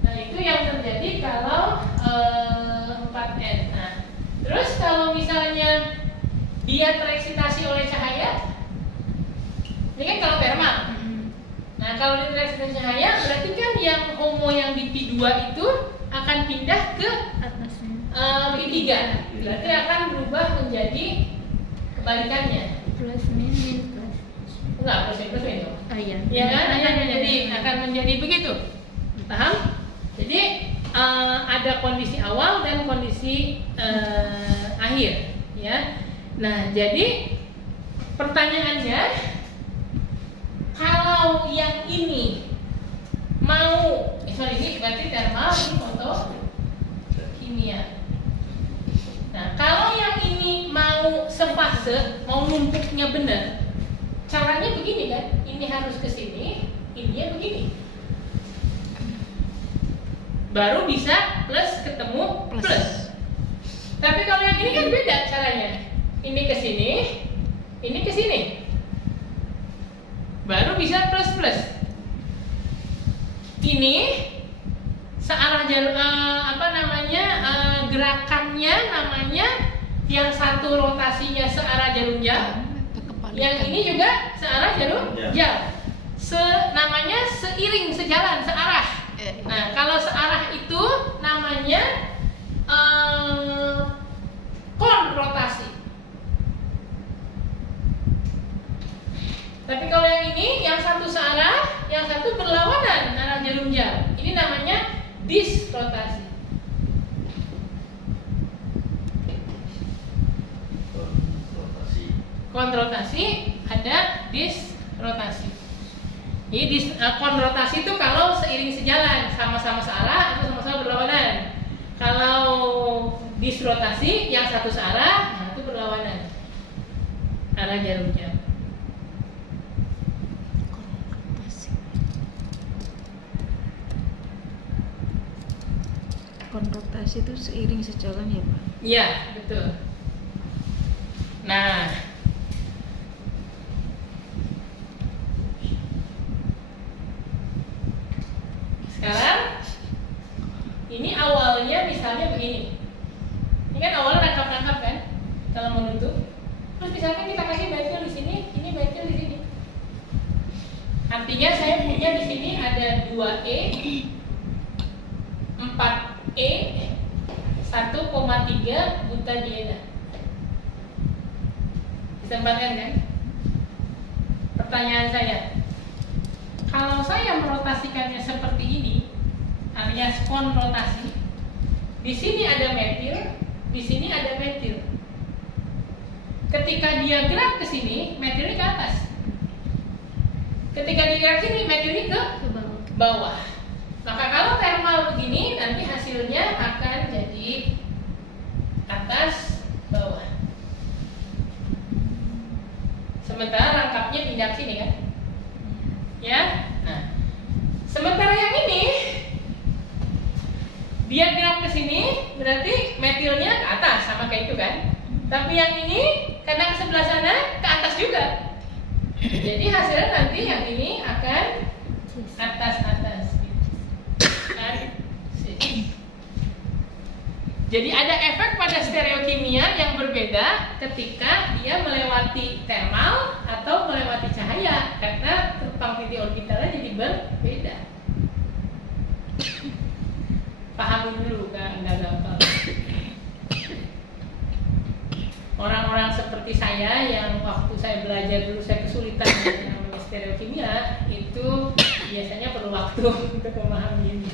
Nah, itu yang terjadi kalau 4N. Nah, terus kalau misalnya dia tereksitasi oleh cahaya, ini kan kalau thermal. Nah, kalau dia tereksitasi cahaya, berarti kan yang homo yang di pi 2 itu akan pindah ke pi 3. Berarti akan berubah menjadi kebalikannya. Plus min plus. Enggak, plus min. Oh iya. Ya kan, akan menjadi begitu. Paham? Jadi ada kondisi awal dan kondisi akhir, ya. Nah, jadi pertanyaannya, kalau yang ini mau, ini berarti thermal, ini fotokimia. Nah, kalau yang ini mau sefase, mau numpuknya benar, caranya begini kan? Ini harus ke sini, ininya begini. Baru bisa plus ketemu plus. Tapi kalau yang ini kan beda caranya. Ini ke sini, ini ke sini. Baru bisa plus plus. Ini searah jalur gerakannya namanya yang satu rotasinya searah jarum jam, yang ini juga searah jarum jam. Namanya seiring, sejalan, searah. Nah, kalau searah itu namanya konrotasi. Tapi kalau yang ini, yang satu searah, yang satu berlawanan arah jarum jam, ini namanya disrotasi. Konrotasi, ada disrotasi. Jadi konrotasi itu kalau seiring sejalan, sama-sama searah atau sama-sama berlawanan. Kalau disrotasi, yang satu searah, yang satu berlawanan arah jarum jam. kontraktasi itu seiring sejalan ya Pak? Iya, betul. Nah, sekarang ini awalnya misalnya begini. Ini kan awalnya rangkap-rangkap kan, kalau menutup. Terus misalkan kita kasih betil di sini, ini betil di sini. Artinya saya punya di sini ada 2E, 4E, 1,3 butadiena. Disempatkan kan? Pertanyaan saya, kalau saya merotasikannya seperti ini, artinya spon rotasi, di sini ada metil, di sini ada metil. Ketika dia gerak ke sini, metilnya ke atas. Ketika dia gerak ke sini, metilnya ke bawah. Maka kalau thermal begini, nanti hasilnya akan jadi atas bawah. Sementara rangkapnya pindah ke sini kan? Ya. Nah, sementara yang ini dia gerak ke sini, berarti metilnya ke atas sama kayak itu kan? Tapi yang ini karena ke sebelah sana ke atas juga. Jadi hasilnya nanti yang ini akan atas-atas. Jadi ada efek pada stereokimia yang berbeda ketika dia melewati thermal atau melewati cahaya, karena terbang titik orbitalnya jadi berbeda. Pahami dulu kan, nggak gampang. Orang-orang seperti saya yang waktu saya belajar dulu saya kesulitan dengan namanya stereokimia, itu biasanya perlu waktu untuk memahami ini.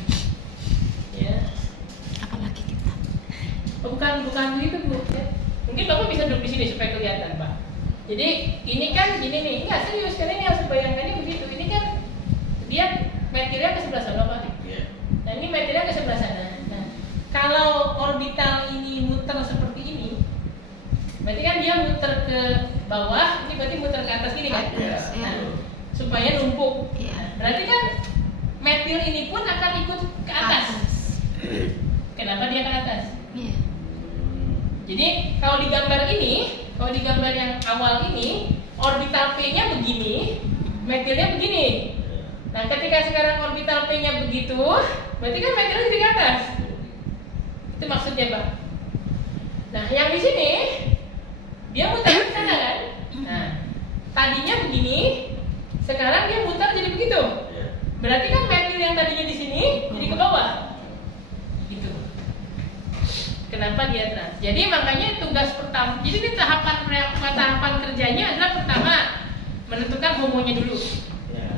Ya. Apalagi kita. Oh, bukan begitu Bu. Ya. Mungkin Bapak bisa duduk di sini supaya kelihatan Pak. Jadi ini kan gini nih, nggak serius karena ini harus bayangkannya begitu. Ini kan dia metilnya ke sebelah sana Pak. Nah ini metilnya ke sebelah sana. Nah kalau orbital ini muter seperti ini, berarti kan dia muter ke bawah, ini berarti muter ke atas gini kan? Nah, supaya numpuk. Berarti kan metil ini pun akan ikut ke atas. Kenapa dia ke atas? Jadi kalau di gambar ini, kalau di gambar yang awal ini, orbital P-nya begini, metilnya begini. Nah, ketika sekarang orbital P-nya begitu, berarti kan metilnya jadi ke atas. Itu maksudnya, Pak. Nah, yang di sini dia muter ke sana kan? Nah, tadinya begini, sekarang dia muter jadi begitu. Berarti kan metil yang tadinya di sini jadi ke bawah. Gitu. Kenapa dia trans? Jadi makanya tugas pertama, jadi ini tahapan kerjanya adalah pertama menentukan homonya dulu.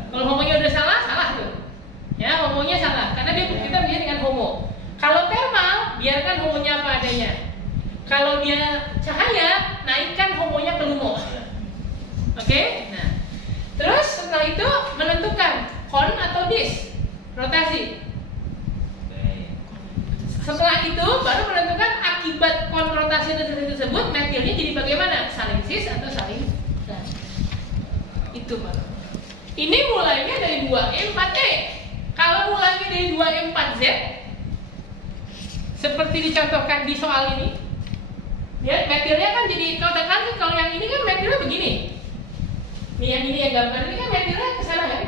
Kalau homonya udah salah tuh. Ya, homonya salah karena kita biasa dengan homo. Kalau thermal, biarkan homonya apa adanya. Kalau dia cahaya, naikkan homonya ke lumo. Oke? Nah, terus setelah itu menentukan kon atau dis, rotasi. Setelah itu baru menentukan akibat kon rotasi tersebut metilnya jadi bagaimana? Saling cis atau saling trans. Itu Pak. Ini mulainya dari 2E 4E. Kalau mulainya dari 2E 4Z, seperti dicontohkan di soal ini, ya metilnya kan jadi kalau yang ini kan metilnya begini. Nih yang ini yang gambar ini kan metilnya ke sana kan?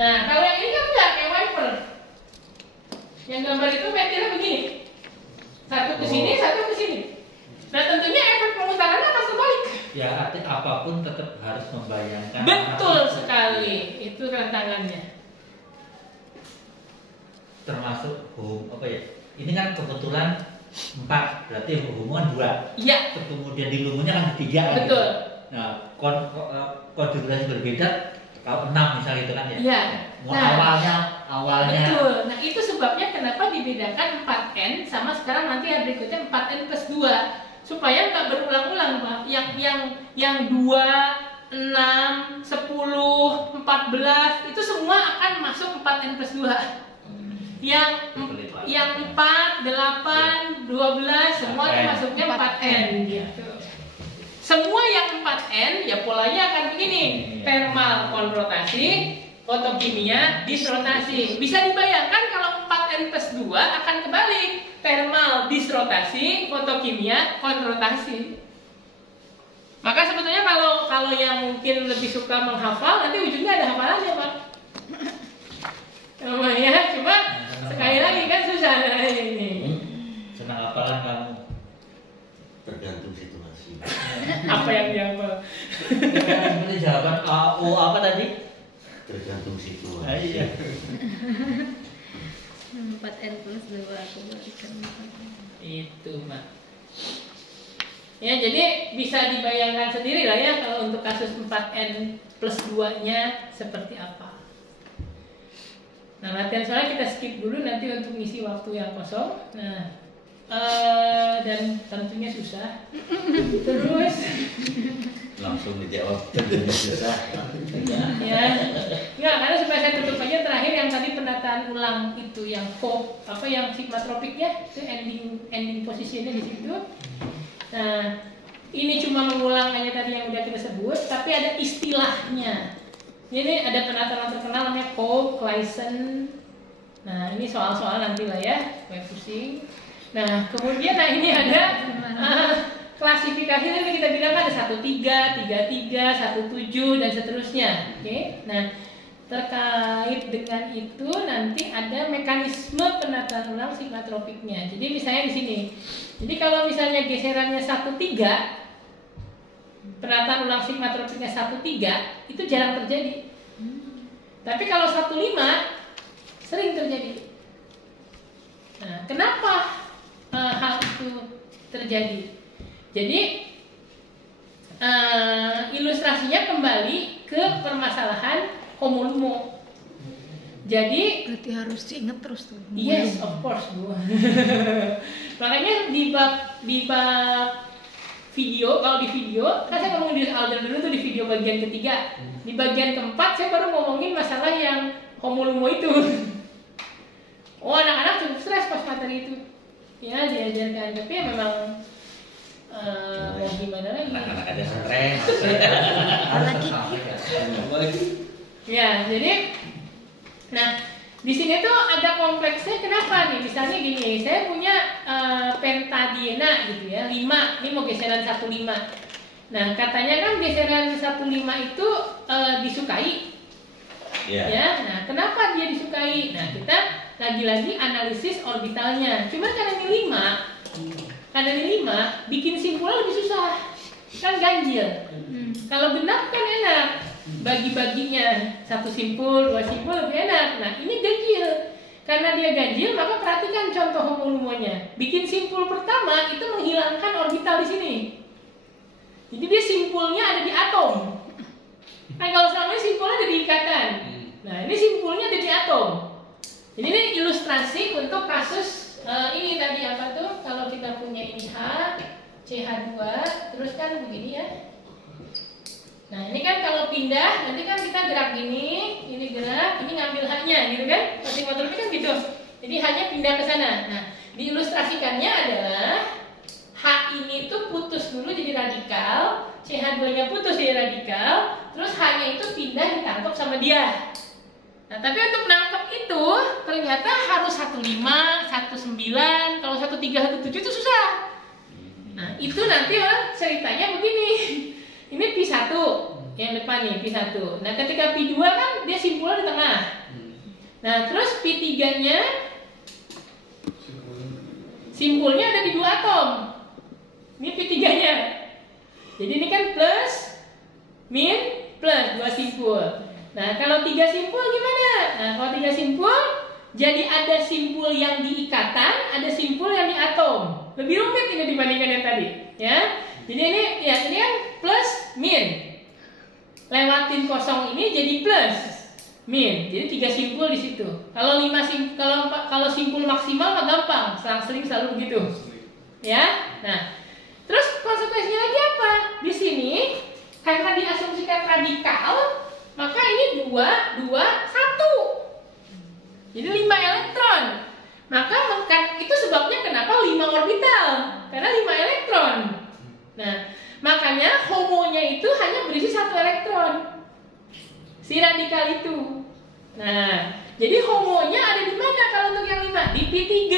Nah kalau yang ini kan enggak kayak wiper. Yang gambar itu metilnya begini. Satu ke sini, satu ke sini. Nah tentunya efek pemutarannya akan terbalik. Ya artinya apapun tetap harus membayangkan. Betul sekali, itu tantangannya. Termasuk apa ya? Ini kan kebetulan 4, berarti hubungan 2. Iya. Kemudian di lumunya kan 3. Betul. Gitu. Nah, konfigurasi berbeda kalau 6 misalnya itu kan ya. Iya. Awalnya. Betul. Nah, itu sebabnya kenapa dibedakan 4N sama sekarang nanti yang berikutnya 4N plus 2. Supaya nggak berulang-ulang, Pak. Yang 2, 6, 10, 14 itu semua akan masuk 4N plus 2. Yang 4, 8, 12 semua itu masuknya 4N gitu. Semua yang 4N ya polanya akan begini. Thermal konrotasi, fotokimia disrotasi. Bisa dibayangkan kalau 4N N+2 akan kebalik. Thermal disrotasi, fotokimia konrotasi. Maka sebetulnya kalau yang mungkin lebih suka menghafal, nanti ujungnya ada hafalannya, Pak. Ya, cuma sekali lagi kan susah ini. Senang hafalan kamu? Tergantung situasi. Apa yang dihafal? Ini jawaban A, O apa tadi? Tergantung situasi. Iya. 4N+2 aku balikan 4N. Itu, Mak. Ya, jadi bisa dibayangkan sendiri lah ya kalau untuk kasus 4N+2-nya seperti apa. Nah, latihan soalnya kita skip dulu nanti untuk ngisi waktu yang kosong. Nah, dan tentunya susah. Terus Langsung dijawab tentunya susah. ya, nggak, karena supaya saya tutup aja terakhir yang tadi penataan ulang itu yang yang sigmatropiknya itu ending posisinya di situ. Nah, ini cuma mengulang hanya tadi yang udah kita sebut, tapi ada istilahnya. Ini ada penataan terkenal namanya Cope, Claisen. Nah, ini soal-soal nanti lah ya, supaya pusing. Nah, kemudian ini ada klasifikasi ini kita bilang ada 13, 33, 17 dan seterusnya. Oke. Nah, terkait dengan itu nanti ada mekanisme penataan ulang sigmatropiknya. Jadi misalnya di sini. Jadi kalau misalnya geserannya 13, penataan ulang sigmatropiknya 13 itu jarang terjadi. Tapi kalau 15 sering terjadi. Nah, kenapa hal itu terjadi? Jadi ilustrasinya kembali ke permasalahan homolumo. Jadi Berarti harus diingat terus tuh. yes, of course, Bu. Makanya di bab video, kalau di video, kan saya ngomongin di alder dulu tuh di video bagian ketiga. Di bagian keempat saya baru ngomongin masalah yang homolumo itu. Oh, anak-anak cukup stres pas materi itu. Ya, diajarkan, tapi ya memang mau gimana lagi? Anak-anak ada stres. Ya, jadi nah di sini tuh ada kompleksnya. Kenapa nih? Misalnya gini, saya punya pentadiena gitu ya, 5. Ini mau geseran 15. Nah, katanya kan geseran 15 itu disukai. Ya, nah kenapa dia disukai? Nah, kita lagi-lagi analisis orbitalnya. Cuman karena ini 5, bikin simpulnya lebih susah. Kan ganjil. Kalau genap kan enak. Bagi-baginya 1 simpul, 2 simpul lebih enak. Nah, ini ganjil. Karena dia ganjil, maka perhatikan contoh homolumonya. Bikin simpul pertama itu menghilangkan orbital di sini. Jadi dia simpulnya ada di atom. Nah, kalau selama ini simpulnya ada di ikatan. Nah, ini simpulnya ada di atom. Jadi ini ilustrasi untuk kasus ini tadi apa tuh? Kalau kita punya ini H, CH2, terus kan begini ya. Nah, ini kan kalau pindah, nanti kan kita gerak gini, ini gerak, ini ngambil H-nya, gitu kan? Sigmatropik kan gitu. Jadi H-nya pindah ke sana. Nah, diilustrasikannya adalah H ini tuh putus dulu jadi radikal, CH2-nya putus jadi radikal, terus H-nya itu pindah ditangkap sama dia. Nah, tapi untuk nangkep itu ternyata harus 15, 19, kalau 13, 17 itu susah. Nah, itu nanti orang ceritanya begini. Ini P1 yang depan nih, P1. Nah, ketika P2 kan dia simpulnya di tengah. Nah, terus P3-nya simpulnya ada di 2 atom. Ini P3-nya. Jadi ini kan plus, min, plus 2 simpul. Nah, kalau 3 simpul gimana? Nah, kalau 3 simpul, jadi ada simpul yang di ikatan, ada simpul yang di atom. Lebih rumit ini dibandingkan yang tadi, ya. Jadi ini kan plus, min. Lewatin kosong ini jadi plus, min. Jadi 3 simpul di situ. Kalau 5 kalau simpul maksimal mah gampang, selang-seling selalu begitu. Ya. Nah, terus konsekuensinya lagi apa? Di sini karena diasumsikan radikal, maka ini 2, 1. Jadi 5 elektron. Maka itu sebabnya kenapa 5 orbital. Karena 5 elektron. Nah, makanya homonya itu hanya berisi 1 elektron. Si radikal itu. Nah, jadi homonya ada di mana kalau untuk yang 5? Di Pi3.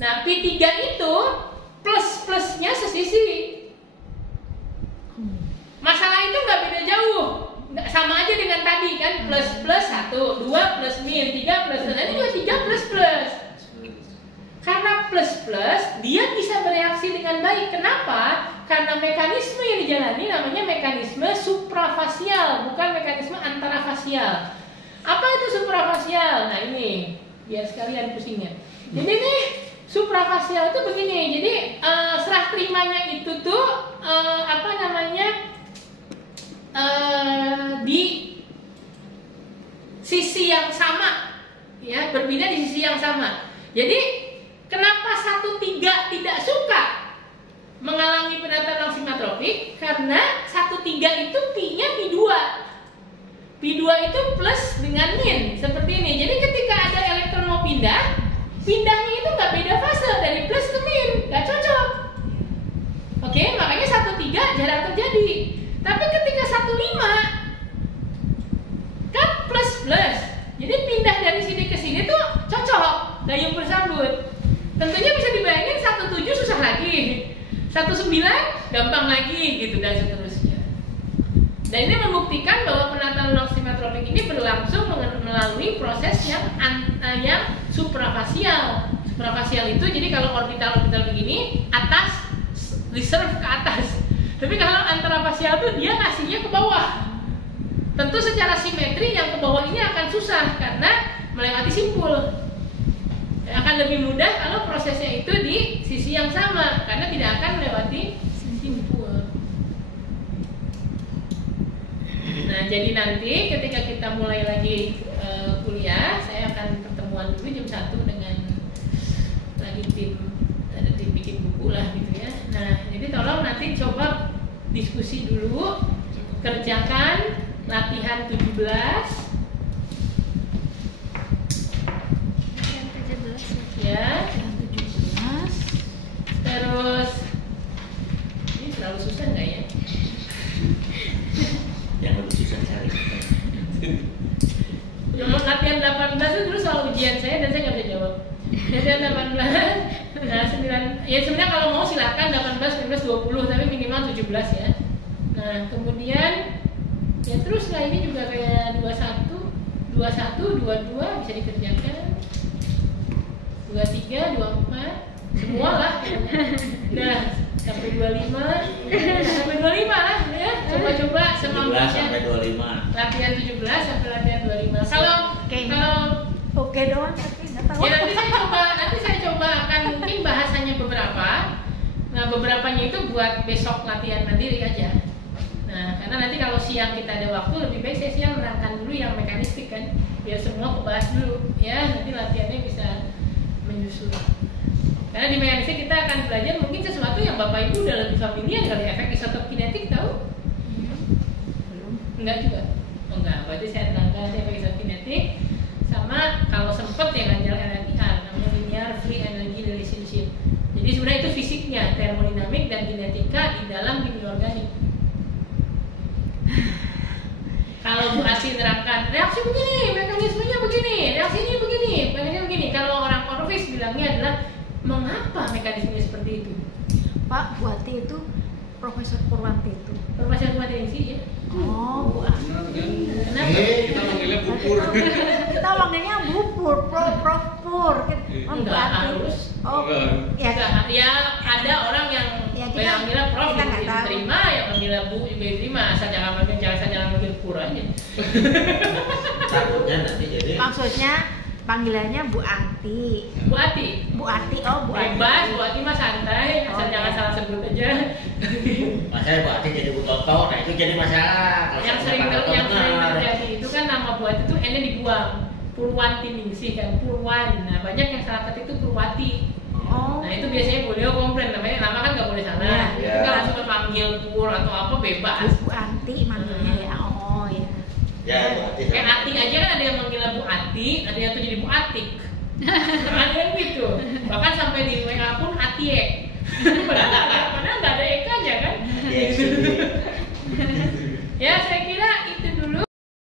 Nah, Pi3 itu plus-plusnya sesisi. Masalah itu nggak beda jauh, sama aja dengan tadi kan, plus 1, 2 plus min, 3 plus, nah ini juga 3 plus. Karena plus dia bisa bereaksi dengan baik. Kenapa? Karena mekanisme yang dijalani namanya mekanisme suprafasial, bukan mekanisme antarafasial. Apa itu suprafasial? Nah ini biar sekalian pusingnya. Jadi nih suprafasial itu begini. Jadi serah terimanya itu tuh di sisi yang sama, ya, berbeda di sisi yang sama. Jadi kenapa 1,3 tidak suka mengalami penataan laksimatropik? Karena 1,3 itu Pi-nya Pi2. Pi2 itu plus dengan min, seperti ini. Jadi ketika ada elektron mau pindah, pindahnya itu nggak beda fase dari plus ke min, nggak cocok. Oke, makanya 1,3 jarang terjadi. Tapi ketika 1,5 kan plus. Jadi pindah dari sini ke sini tuh cocok, gayung bersambut. Tentunya bisa dibayangin 1,7 susah lagi, 1,9 gampang lagi gitu, dan seterusnya. Dan ini membuktikan bahwa penataan laksimatropik ini berlangsung melalui proses yang suprafasial. Suprafasial itu jadi kalau orbital-orbital begini atas reserve ke atas. Tapi kalau antarafasial itu dia ngasihnya ke bawah. Tentu secara simetri yang ke bawah ini akan susah karena melewati simpul. Akan lebih mudah kalau prosesnya itu di sisi yang sama karena tidak akan melewati simpul. Nah, jadi nanti ketika kita mulai lagi kuliah, saya akan pertemuan dulu jam 1 dengan lagi tim bikin buku lah gitu ya. Nah, jadi tolong nanti coba diskusi dulu, kerjakan latihan 17. Ya, 17. Terus ini terlalu susah nggak ya? Yang lebih susah cari. Latihan 18 itu terus soal ujian saya dan saya nggak bisa jawab. Latihan 18, nah 9, ya sebenarnya kalau mau silahkan 18, 19, 20, tapi minimal 17 ya. Nah kemudian ya terus lah ini juga kayak 21, 22 bisa dikerjakan. 23, 24, semua lah. Udah sampai 25 lah ya. Coba-coba semampunya. 17 sampai 25. Latihan 17 sampai latihan 25. Kalau Oke doang tapi nggak tahu. ya nanti saya coba akan mungkin bahasanya beberapa. Nah, beberapanya itu buat besok latihan mandiri aja. Nah, karena nanti kalau siang kita ada waktu, lebih baik saya siang menerangkan dulu yang mekanistik kan, biar semua kebahas dulu ya. Nanti latihannya bisa menyusul. Karena di mekanistik kita akan belajar mungkin sesuatu yang Bapak Ibu udah lebih familiar kali, efek isotop kinetik tahu? Belum? Enggak juga? Oh enggak, berarti saya terangkan efek isotop kinetik. Sama kalau sempet yang ngajar LNER, namanya linear free energy relationship. Jadi sebenarnya itu fisiknya, termodinamik dan kinetika di dalam kimia organik. Kalau Bu Asi nerangkan reaksi begini, mekanismenya begini, reaksi ini begini, mekanisme begini. Kalau orang Corvis bilangnya adalah mengapa mekanismenya seperti itu. Pak, Bu Ati itu Profesor Purwanti itu. Profesor Purwanti ya. Oh, Bu Ati. Kenapa? Kita manggilnya bubur. Kita manggilnya bubur, Prof Pur. Enggak harus. Oh, ya. Enggak, ya ada orang yang manggilnya Prof kita juga diterima, yang manggilnya Bu juga diterima, asal jangan manggil Pur aja. Takutnya nanti jadi. Maksudnya panggilannya Bu Ati. Bu Ati. Bu Ati, oh Bu Ati. Bebas, Bu Ati mah santai, asal jangan salah sebut aja. Masa Bu Ati jadi Bu Toto, nah itu jadi masalah. Kalau yang saya sering pakai yang sering benar. terjadi itu kan nama Bu Ati itu N-nya dibuang. Purwanti Ningsih kan, Purwan. Nah, banyak yang salah ketik itu Purwati. Oh. Nah, itu biasanya beliau komplain, namanya nama kan nggak boleh salah. Ya. Jadi kalau suka panggil Pur atau apa bebas. Bu Ati manggilnya ya. Oh ya. Ya, Bu Ati. Kayak Ati aja kan ada yang manggilnya Bu Ati, ada yang tuh jadi Bu Atik. Ada yang gitu. Bahkan sampai di WA pun Atiek.